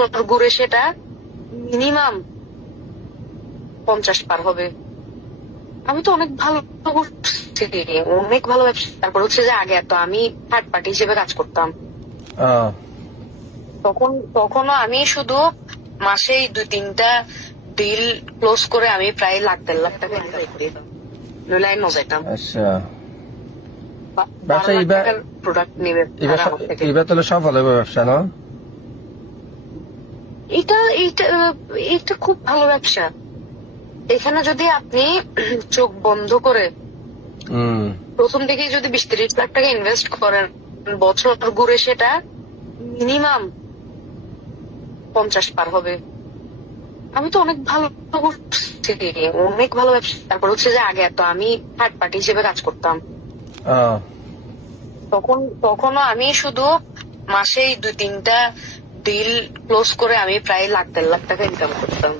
বছর ঘুরে সেটা মিনিমাম 50 পার হবে। আমি তো অনেক ভালো করছি, অনেক ভালো ব্যবসা। তারপর হচ্ছে যে আগে তো আমি থার্ড পার্টি হিসেবে কাজ করতাম। তখনও আমি শুধু মাসেই 2-3টা ডিল ক্লোজ করে আমি প্রায় লাখ টাকা ইনকাম করতাম, নইলে আমি মজাইতাম। আচ্ছা, 12 লাখ টাকার প্রোডাক্ট নিবে আমার থেকে। এবার তাহলে সফল হবে ব্যবসা, না? এটা এটা এটা খুব ভালো ব্যবসা। এখানে যদি আপনি চোখ বন্ধ করে প্রথম দিকে যদি 20-30 লাখ টাকা ইনভেস্ট করেন, বছর ঘুরে সেটা মিনিমাম 50 পার হবে। আমি তো অনেক ভালো করছি, অনেক ভালো ব্যবসা। তারপর হচ্ছে যে আগে তো আমি থার্ড পার্টি হিসেবে কাজ করতাম। তখনও আমি শুধু মাসেই 2-3টা ডিল ক্লোজ করে আমি প্রায় লাখ টাকা ইনকাম করতাম।